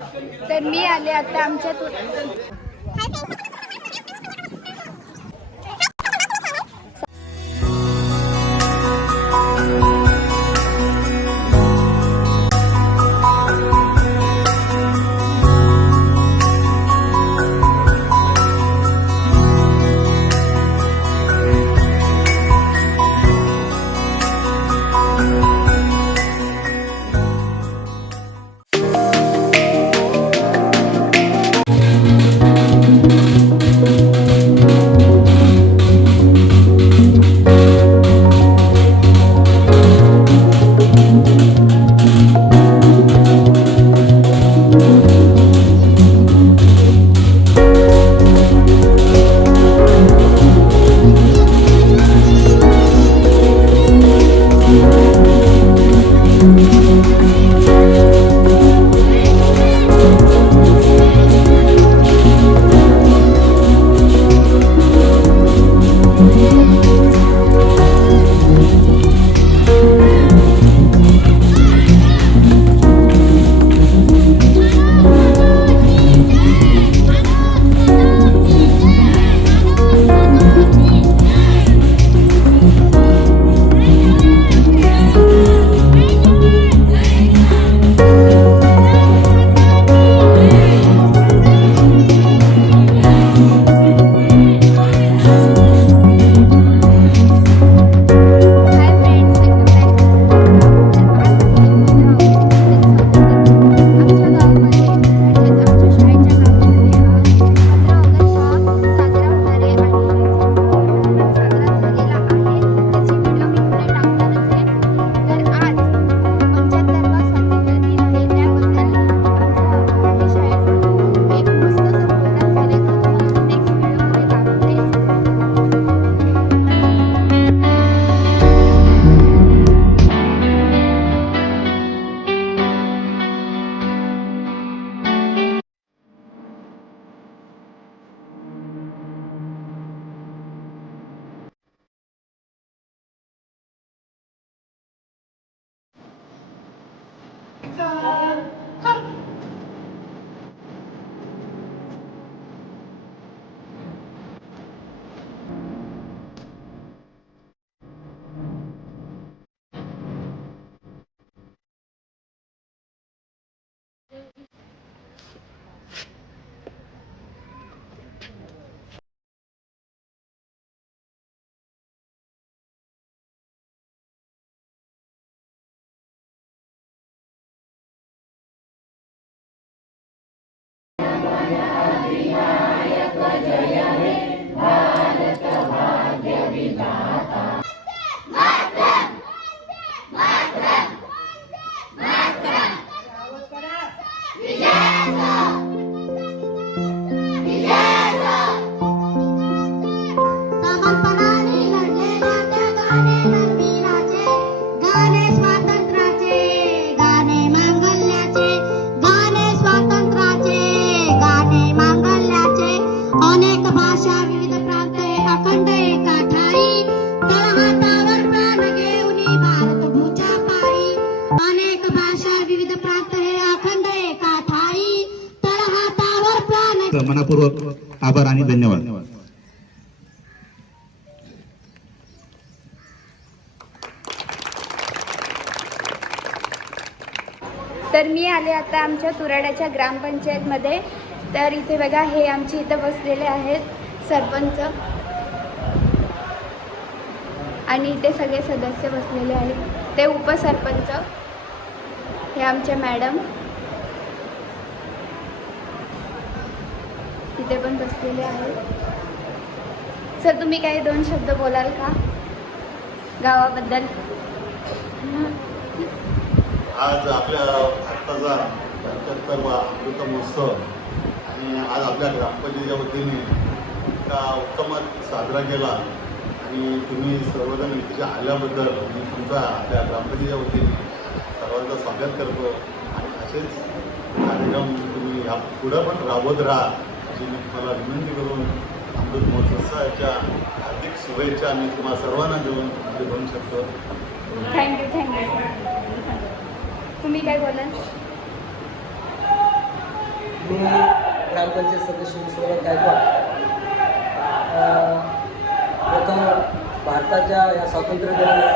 तर मी आले आता आमच्या मनपूर्वक आभार आणि धन्यवाद. तर मी आले आता आमच्या तुराड्याच्या ग्रामपंचायतमध्ये. तर इथे बघा, हे आमचे इथं बसलेले आहेत सरपंच आणि इथे सगळे सदस्य बसलेले आहेत. ते उपसरपंच, हे आमच्या मॅडम इथे पण बसलेले आहेत. सर, तुम्ही काही 2 शब्द बोलाल का गावाबद्दल? आज आपल्या भारताचा 75वा अमृत महोत्सव आणि आज आपल्या ग्रामपंचायतीच्या वतीने इतका उत्तमात साजरा केला आणि तुम्ही सर्वजण इथे आल्याबद्दल मी तुमचा आपल्या ग्रामपंचायतीच्या वतीने सर्वांचं स्वागत करतो आणि असेच कार्यक्रम तुम्ही ह्या पुढं पण राबवत राहा अशी मी तुम्हाला विनंती करून अमृत महोत्सवाच्या हार्दिक शुभेच्छा मी तुम्हाला सर्वांना देऊन बोलू शकतो. थँक्यू. तुम्ही काय बोलाल? मी ग्रामपंचायत सदस्य विश्वनाथ गायकवाड. प्रथम भारताच्या या स्वातंत्र्य दिनी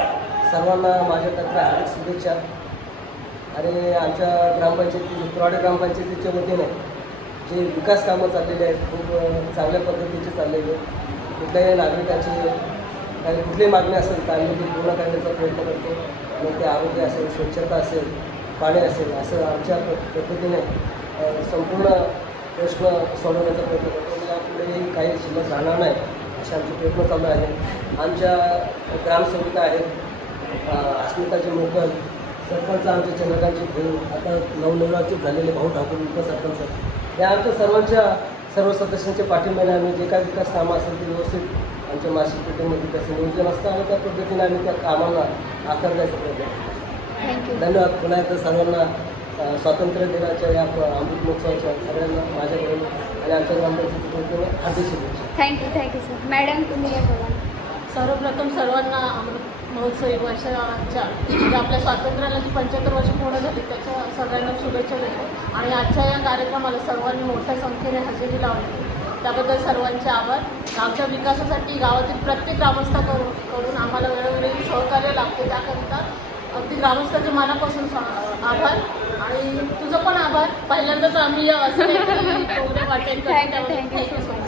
सर्वांना माझ्यातर्फे हार्दिक शुभेच्छा. आणि आमच्या ग्रामपंचायतीचे तुराडे ग्रामपंचायतीच्या वतीने जे विकास कामं चाललेले आहेत खूप चांगल्या पद्धतीचे चाललेले आहेत. कुठल्याही नागरिकाची काही कुठलीही मागणी असेल तर आम्ही ती पूर्ण करण्याचा प्रयत्न करतो. मग ते आरोग्य असेल, स्वच्छता असेल, पाणी असेल, असं आमच्या पद्धतीने संपूर्ण प्रश्न सोडवण्याचा प्रयत्न करतो. यापुढेही काही शिल्लक राहणार नाही असे आमचे प्रयत्न चालू आहे. आमच्या ग्रामसेविका आहेत अस्मिताजी मोकल, सरपंच आमचे चंद्रकांतची भाऊ, आता नवनिर्वाचित झालेले भाऊ ठाकूर उपसरपंच, या आमच्या सर्व सदस्यांच्या पाठिंब्याने आम्ही जे काही विकास कामं असेल ते व्यवस्थित आमच्या मासिक पेटीमध्ये त्याचं नियोजन असतं आणि त्या पद्धतीने आम्ही त्या कामांना आकार द्यायचा प्रयत्न करतो. थँक्यू. धन्यवाद. पुन्हा एकदा सर्वांना स्वातंत्र्य दिनाच्या या अमृत महोत्सवाच्या सगळ्यांना माझ्याकडून आणि आमच्या ग्रामपंचायतीच्या वतीने हार्दिक शुभेच्छा. Thank you sir. मॅडम तुम्ही काय बोला? सर्वप्रथम सर्वांना अमृत महोत्सवी वर्षाच्या म्हणजे आपल्या स्वातंत्र्याला जी 75 वर्ष पूर्ण झाली त्याच्या सगळ्यांना शुभेच्छा देतो. आणि आजच्या या कार्यक्रमाला सर्वांनी मोठ्या संख्येने हजेरी लावली त्याबद्दल सर्वांचे आभार. आमच्या विकासासाठी गावातील प्रत्येक ग्रामस्थाकडून आम्हाला वेळोवेळी सहकार्य लागते त्याकरिता अगदी ग्रामस्थांच्या मनापासून आभार. आणि तुझं पण आभार. पहिल्यांदाच आम्ही असं प्रोग्राम अटेंड करतो. थँक्यू.